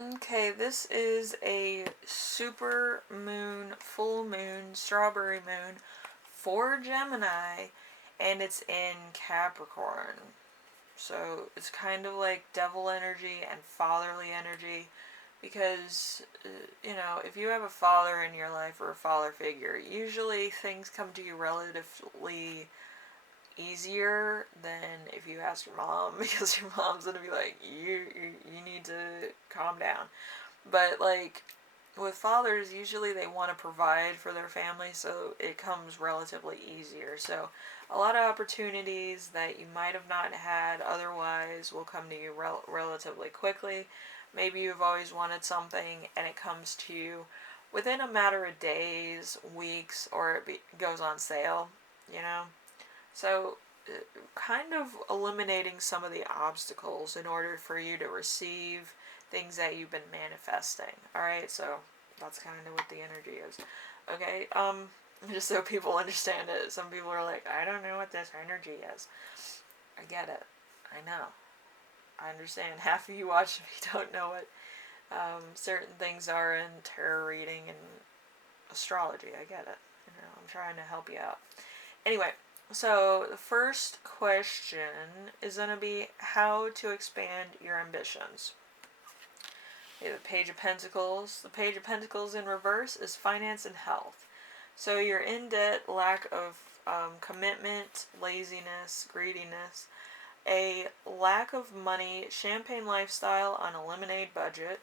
Okay, this is a super moon, full moon, strawberry moon for Gemini, and it's in Capricorn. So it's kind of like devil energy and fatherly energy because, if you have a father in your life or a father figure, usually things come to you relatively easier than if you ask your mom because your mom's gonna be like, you need to calm down. But like with fathers, usually they want to provide for their family, so it comes relatively easier. So a lot of opportunities that you might have not had otherwise will come to you relatively quickly. Maybe you've always wanted something and it comes to you within a matter of days, weeks, or goes on sale, you know? So, kind of eliminating some of the obstacles in order for you to receive things that you've been manifesting. Alright, so that's kind of what the energy is. Okay, just so people understand it. Some people are like, I don't know what this energy is. I get it. I know. I understand. Half of you watch me don't know what certain things are in tarot reading and astrology. I get it. I'm trying to help you out. Anyway, so the first question is going to be how to expand your ambitions. Okay, the Page of Pentacles. The Page of Pentacles in reverse is finance and health. So you're in debt, lack of commitment, laziness, greediness, a lack of money, champagne lifestyle on a lemonade budget,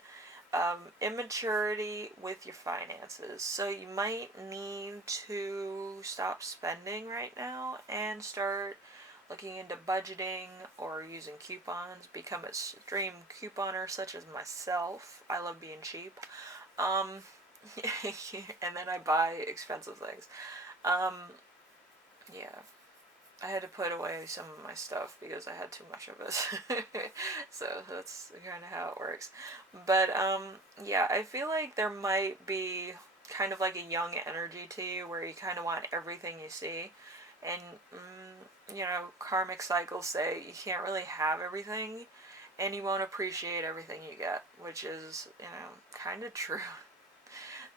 immaturity with your finances. So you might need to stop spending right now and start looking into budgeting or using coupons. Become a extreme couponer, such as myself. I love being cheap. Um, and then I buy expensive things. Um, yeah. I had to put away some of my stuff because I had too much of it. So that's kind of how it works. But yeah, I feel like there might be kind of like a young energy to you where you kind of want everything you see. And, karmic cycles say you can't really have everything and you won't appreciate everything you get, which is, kind of true.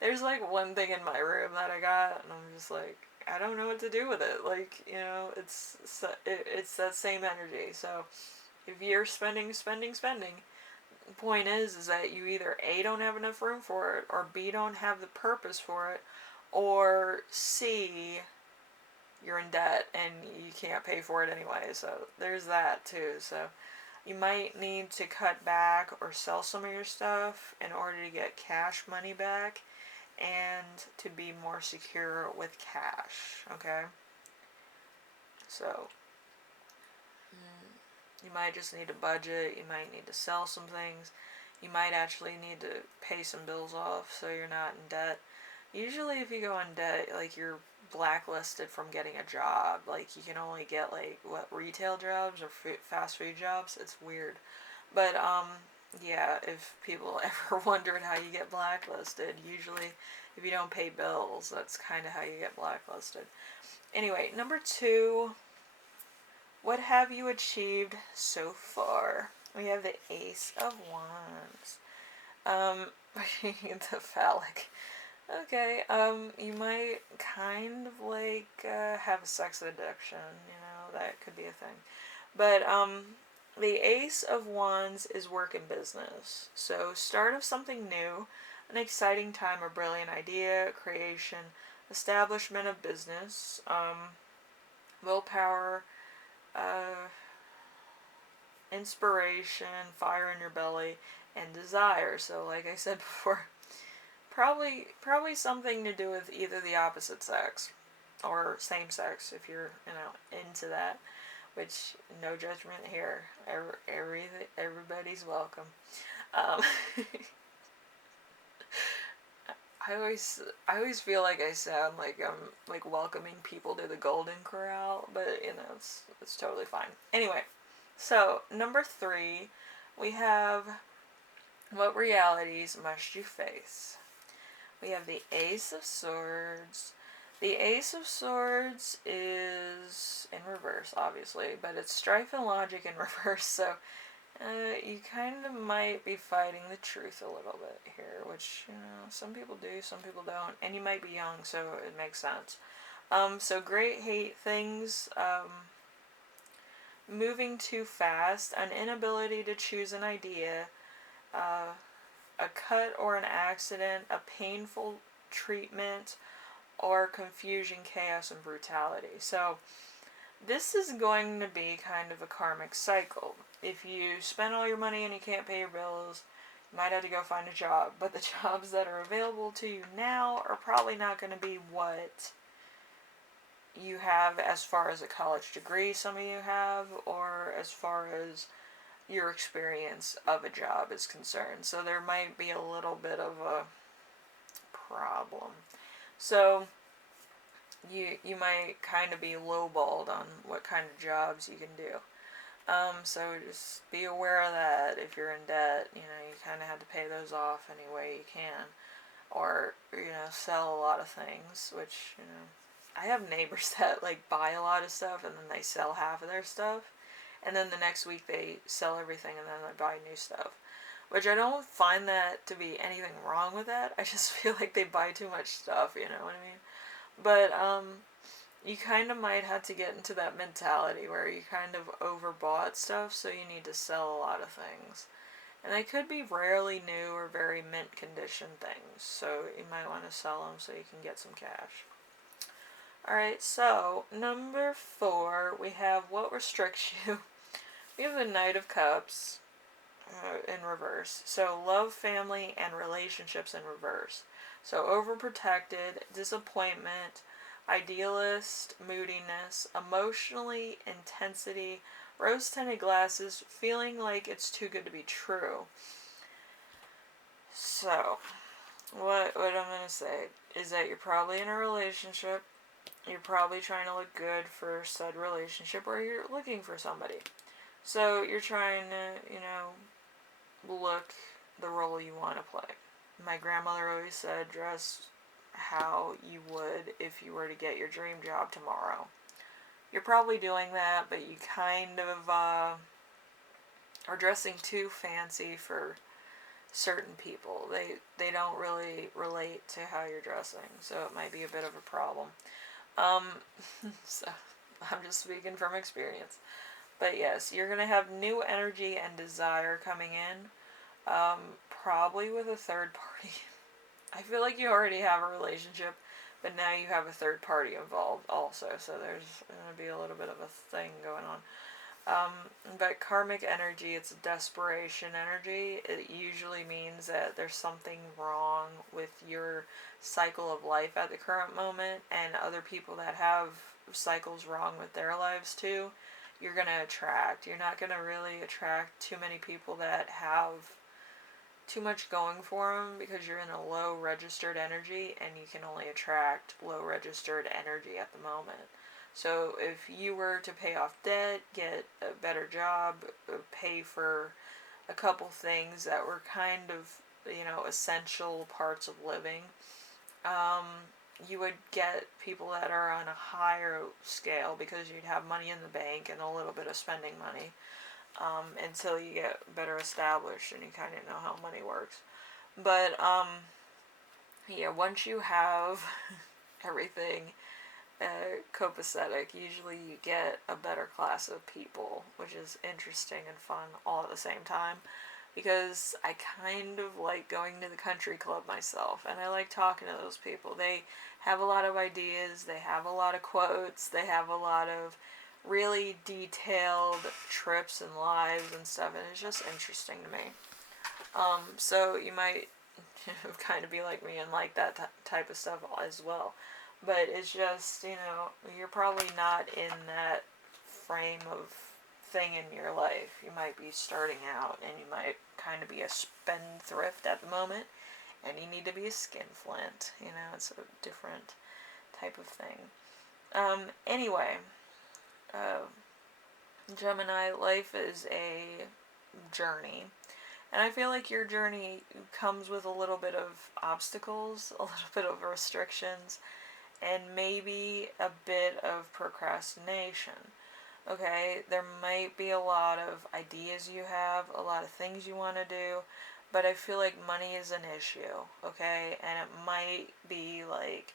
There's like one thing in my room that I got, and I'm just like, I don't know what to do with it. Like, it's that same energy. So if you're spending, the point is that you either A, don't have enough room for it, or B, don't have the purpose for it, or C, you're in debt and you can't pay for it anyway. So there's that too. So you might need to cut back or sell some of your stuff in order to get cash money back and to be more secure with cash, okay? So, you might just need a budget, you might need to sell some things, you might actually need to pay some bills off so you're not in debt. Usually if you go in debt, like, you're blacklisted from getting a job. Like, you can only get, like, retail jobs or fast food jobs. It's weird. But, yeah, if people ever wondered how you get blacklisted, usually if you don't pay bills, that's kind of how you get blacklisted. Anyway, number 2, what have you achieved so far? We have the Ace of Wands. The phallic. Okay, you might kind of like have a sex addiction, that could be a thing. But, the Ace of Wands is work and business. So, start of something new, an exciting time, a brilliant idea, creation, establishment of business, willpower, uh, inspiration, fire in your belly, and desire. So, like I said before, probably something to do with either the opposite sex or same sex if you're into that. Which, no judgment here. Everybody's welcome. Um, I always feel like I sound like I'm like welcoming people to the Golden Corral, but it's totally fine. Anyway, so number 3, we have what realities must you face? We have the Ace of Swords. The Ace of Swords is in reverse, obviously, but it's strife and logic in reverse, so You kind of might be fighting the truth a little bit here, which, some people do, some people don't. And you might be young, so it makes sense. So great hate things, moving too fast, an inability to choose an idea, uh, a cut or an accident, a painful treatment, or confusion, chaos, and brutality. So this is going to be kind of a karmic cycle. If you spend all your money and you can't pay your bills, you might have to go find a job. But the jobs that are available to you now are probably not going to be what you have as far as a college degree some of you have, or as far as your experience of a job is concerned. So there might be a little bit of a problem. So you might kind of be lowballed on what kind of jobs you can do. So just be aware of that. If you're in debt, you kind of have to pay those off any way you can. Or, sell a lot of things, which, I have neighbors that, like, buy a lot of stuff and then they sell half of their stuff. And then the next week they sell everything and then they buy new stuff. Which I don't find that to be anything wrong with that. I just feel like they buy too much stuff, you know what I mean? But, you kind of might have to get into that mentality where you kind of overbought stuff, so you need to sell a lot of things. And they could be rarely new or very mint condition things, so you might want to sell them so you can get some cash. Alright, so number 4, we have what restricts you. We have the Knight of Cups in reverse. So love, family, and relationships in reverse. So overprotected, disappointment, idealist, moodiness, emotionally intensity, rose-tinted glasses, feeling like it's too good to be true. So, what I'm going to say is that you're probably in a relationship, you're probably trying to look good for said relationship, or you're looking for somebody. So, you're trying to, look the role you want to play. My grandmother always said, dress how you would if you were to get your dream job tomorrow. You're probably doing that, but you kind of are dressing too fancy for certain people. They don't really relate to how you're dressing, so it might be a bit of a problem. So I'm just speaking from experience. But yes, you're going to have new energy and desire coming in, probably with a third party. I feel like you already have a relationship, but now you have a third party involved also, so there's going to be a little bit of a thing going on. But karmic energy, it's desperation energy. It usually means that there's something wrong with your cycle of life at the current moment, and other people that have cycles wrong with their lives too, you're going to attract. You're not going to really attract too many people that have too much going for them, because you're in a low registered energy and you can only attract low registered energy at the moment. So if you were to pay off debt, get a better job, pay for a couple things that were kind of, essential parts of living, you would get people that are on a higher scale, because you'd have money in the bank and a little bit of spending money. Until you get better established and you kind of know how money works. But, yeah, once you have everything copacetic, usually you get a better class of people, which is interesting and fun all at the same time, because I kind of like going to the country club myself, and I like talking to those people. They have a lot of ideas, they have a lot of quotes, they have a lot of really detailed trips and lives and stuff, and it's just interesting to me. So you might kind of be like me and like that type of stuff as well. But it's just, you're probably not in that frame of thing in your life. You might be starting out, and you might kind of be a spendthrift at the moment, and you need to be a skinflint. It's a different type of thing. Anyway, Gemini, life is a journey. And I feel like your journey comes with a little bit of obstacles, a little bit of restrictions, and maybe a bit of procrastination. Okay, there might be a lot of ideas you have, a lot of things you want to do, but I feel like money is an issue, okay? And it might be like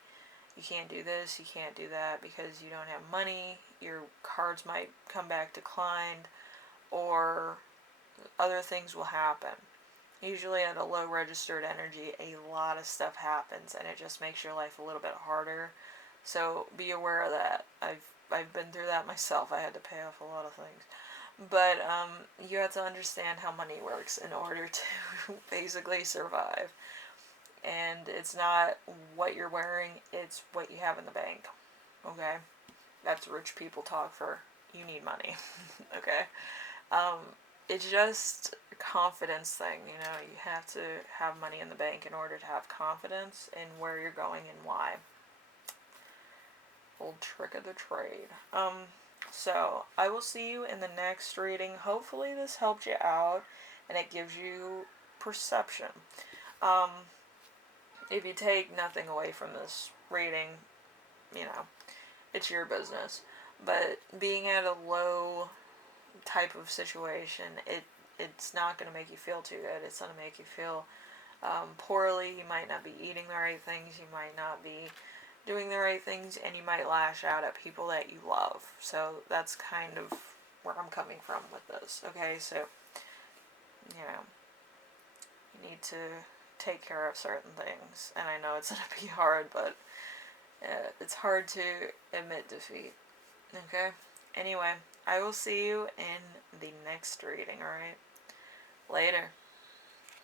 you can't do this, you can't do that because you don't have money, your cards might come back declined, or other things will happen. Usually at a low registered energy, a lot of stuff happens and it just makes your life a little bit harder. So be aware of that. I've been through that myself. I had to pay off a lot of things. But you have to understand how money works in order to basically survive. And it's not what you're wearing, it's what you have in the bank. Okay? That's rich people talk for you need money. Okay? Um, it's just a confidence thing, you know. You have to have money in the bank in order to have confidence in where you're going and why. Old trick of the trade. So I will see you in the next reading. Hopefully this helped you out and it gives you perception. Um, if you take nothing away from this reading, you know, it's your business. But being at a low type of situation, it's not going to make you feel too good. It's going to make you feel poorly. You might not be eating the right things. You might not be doing the right things, and you might lash out at people that you love. So that's kind of where I'm coming from with this. Okay, so you know, you need to take care of certain things, and I know it's going to be hard, but it's hard to admit defeat. Okay? Anyway, I will see you in the next reading, alright? Later.